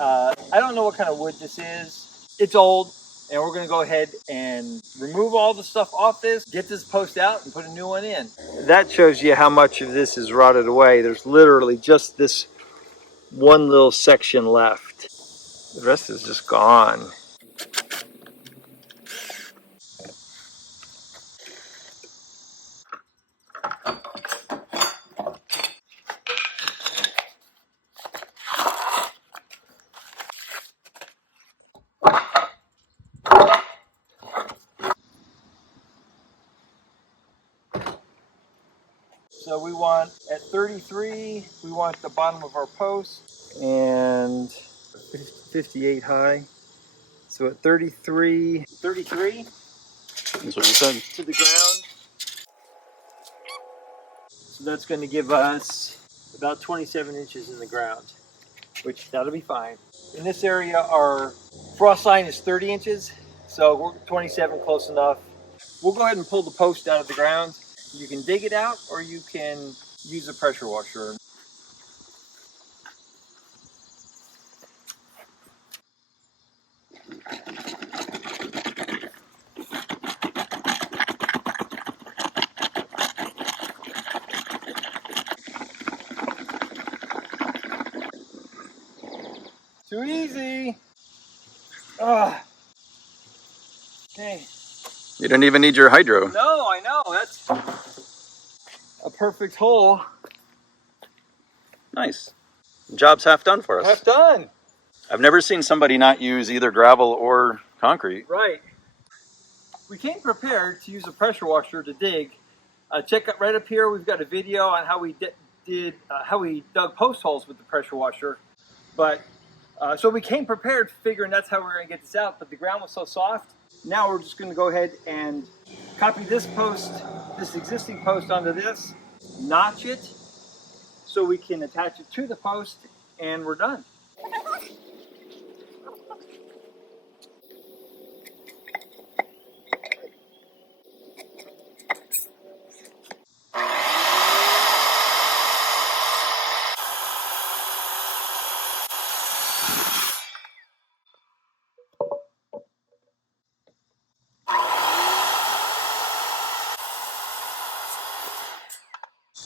I don't know what kind of wood this is. It's old, and we're gonna go ahead and remove all the stuff off this, get this post out, and put a new one in. That shows you how much of this is rotted away. There's literally just this one little section left. The rest is just gone. So we want at 33, we want the bottom of our post, and 58 high. So at 33, that's what you said. To the ground. So that's going to give us about 27 inches in the ground, which that'll be fine. In this area, our frost line is 30 inches, so we're 27 close enough. We'll go ahead and pull the post out of the ground. You can dig it out, or you can use a pressure washer. Too easy. Okay. You didn't even need your hydro. No, I know. That's a perfect hole. Nice. Job's half done for us. Half done. I've never seen somebody not use either gravel or concrete. Right. We came prepared to use a pressure washer to dig. Check out right up here. We've got a video on how we dug post holes with the pressure washer. But so we came prepared, figuring that's how we were going to get this out. But the ground was so soft. Now we're just going to go ahead and copy this post, this existing post, onto this, notch it, so we can attach it to the post, and we're done.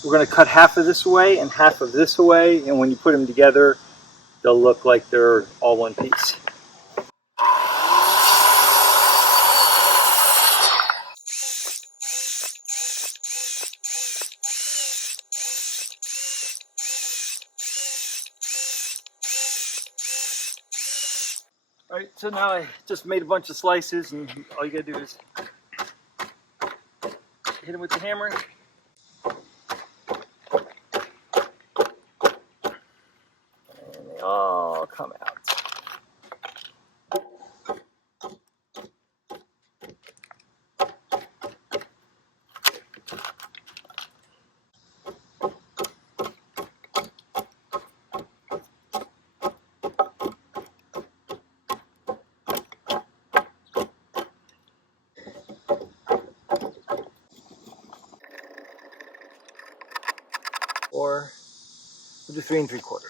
We're going to cut half of this away and half of this away, and when you put them together, they'll look like they're all one piece. All right, so now I just made a bunch of slices, and all you gotta do is hit them with the hammer. And they all come out. Or we'll do 3 3/4.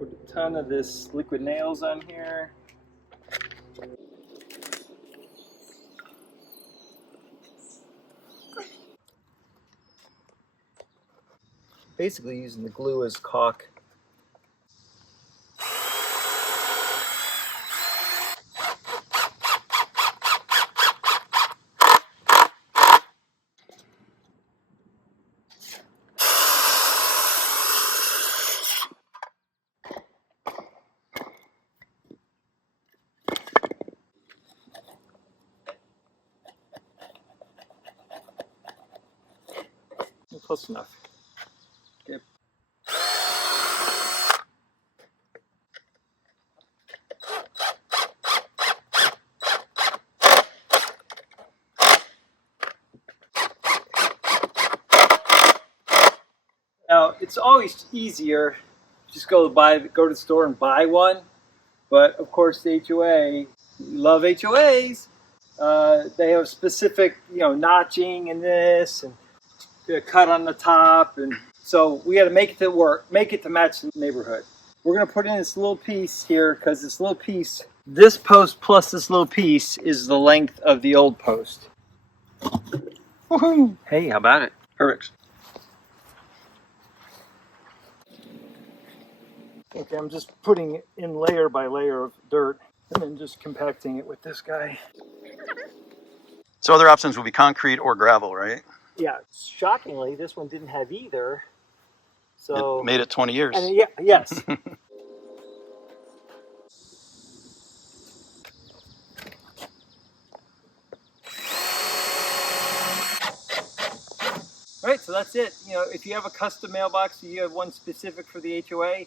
Put a ton of this liquid nails on here. Basically using the glue as caulk. Close enough. Okay. Now, it's It's always easier just go to the store and buy one. But of course, the HOA, we love HOAs. They have specific, notching and this, and a cut on the top, and so we got to make it to work, make it to match the neighborhood. We're gonna put in this little piece here because this little piece, this post plus this little piece is the length of the old post. Woohoo! Hey, how about it? Perfect. Okay, I'm just putting it in layer by layer of dirt and then just compacting it with this guy. So other options will be concrete or gravel, right? Yeah, shockingly, this one didn't have either. So It made it 20 years. And yeah, yes. All right, so that's it. If you have a custom mailbox, you have one specific for the HOA,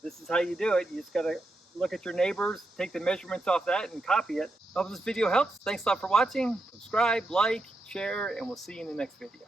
this is how you do it. You just got to look at your neighbors, take the measurements off that, and copy it. I hope this video helps. Thanks a lot for watching. Subscribe, like, share, and we'll see you in the next video.